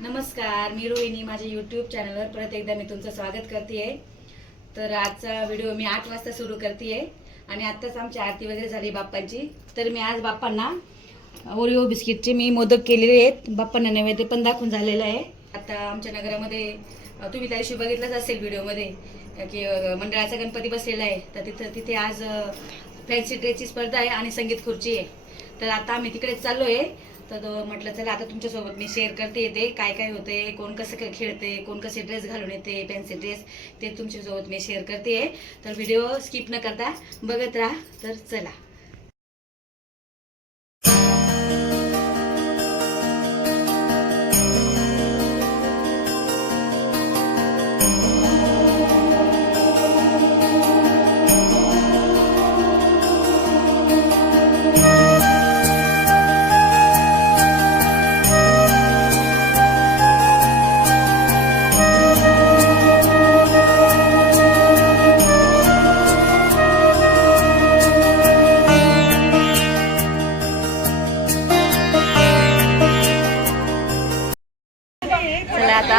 नमस्कार मी रोहिणी. माझ्या यूट्यूब चॅनलवर परत एकदा मी तुमचं स्वागत करते तर आजचा व्हिडिओ मी आठ वाजता सुरू करते आणि आत्ताच आमची आरती वगैरे झाली बाप्पांची. तर मी आज बाप्पांना ओरिओ बिस्किटचे मी मोदक केलेले आहेत. बाप्पांना नैवेद्य पण दाखवून झालेलं आहे. आता आमच्या नगरामध्ये तुम्ही त्या दिवशी बघितलंच असेल व्हिडिओमध्ये की मंडळाचा गणपती बसलेला आहे. तर तिथं तिथे आज फॅन्सी ड्रेसची स्पर्धा आहे आणि संगीत खुर्ची आहे. तर आता आम्ही तिकडेच चाललो आहे तर म्हटलं चला आता तुमच्यासोबत मी शेअर करते येते काय काय होते कोण कसं खेळते कोण कसे ड्रेस घालून येते फॅन्सी ड्रेस ते तुमच्यासोबत मी शेअर करते. तर व्हिडिओ स्किप न करता बघत राहा. तर चला.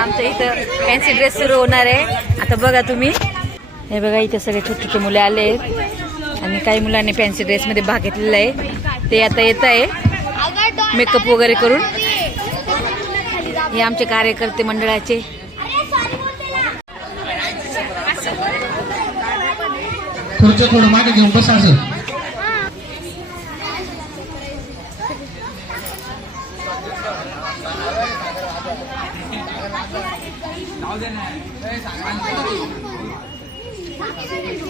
आमच्या इथं फॅन्सी ड्रेस सुरू होणार आहे. आता बघा तुम्ही. हे बघा इथं सगळे छोटे छोटे मुले आले आहेत. आणि काही मुलांनी फॅन्सी ड्रेसमध्ये भाग घेतलेला आहे. ते आता येत आहे मेकअप वगैरे करून. हे आमचे कार्यकर्ते मंडळाचे. थोडं मागे घेऊन बसा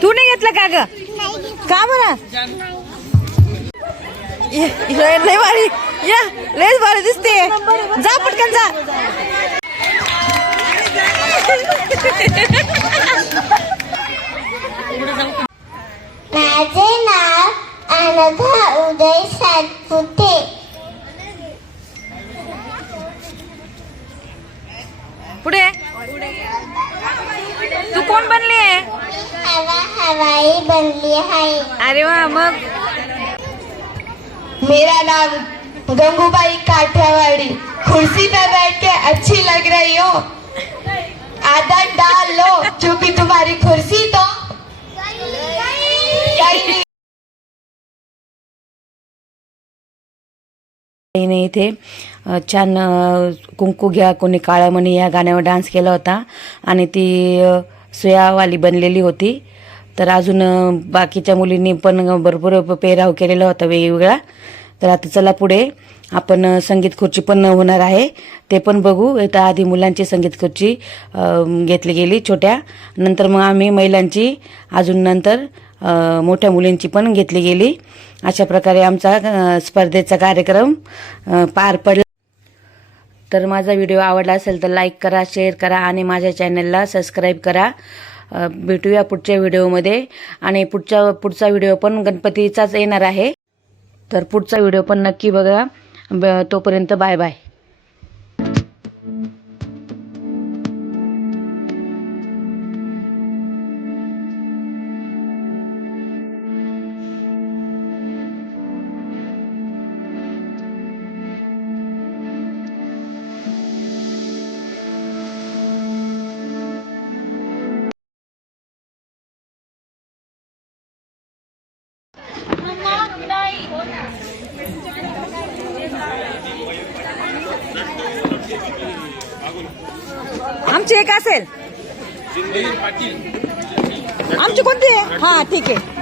तू नाही घेतलं का ग? का बरं? लय भारी. या लयच भारी दिसते. जा पटकन जा. माझे नाव अनघा उदय सातपुते. हवाई बनली है। अरे वा मग? मेरा नाम गंगूबाई काठियावाड़ी। कुर्सी पे बैठ के अच्छी लग रही हो। आदत डाल लो क्योंकि तुम्हारी कुर्सी तो। नहीं इथे छान कुंकू घ्या कोणी काळा मणी या गाण्यावर डान्स केला होता. आणि ती सुयावाली बनलेली होती. तर अजून बाकीच्या मुलींनी पण भरपूर पेहराव केलेला होता वेगवेगळा. तर आता चला पुढे. आपण संगीत खुर्ची पण होणार आहे. ते पण बघू. इथं आधी मुलांची संगीत खुर्ची घेतली गेली छोट्या. नंतर मग आम्ही महिलांची अजून नंतर मोठ्या मुलींची पण घेतली गेली. अशा प्रकारे आमचा स्पर्धेचा कार्यक्रम पार पडला. तर माझा व्हिडिओ आवडला असेल तर लाईक करा शेअर करा आणि माझ्या चॅनलला सबस्क्राईब करा. भेटूया पुढच्या व्हिडिओमध्ये. आणि पुढच्या पुढचा व्हिडिओ पण गणपतीचाच येणार आहे. तर पुढचा व्हिडिओ पण नक्की बघा. तोपर्यंत बाय बाय. आमची एक असेल. आमची कोणती आहे? हा ठीक आहे.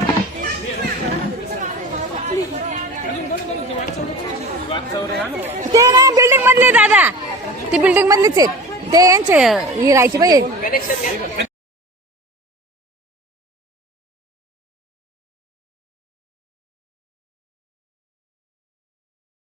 ते ना बिल्डिंग मधले दादा. ती बिल्डिंग मधलीच आहेत. ते यांचे ही राहायची पाहिजे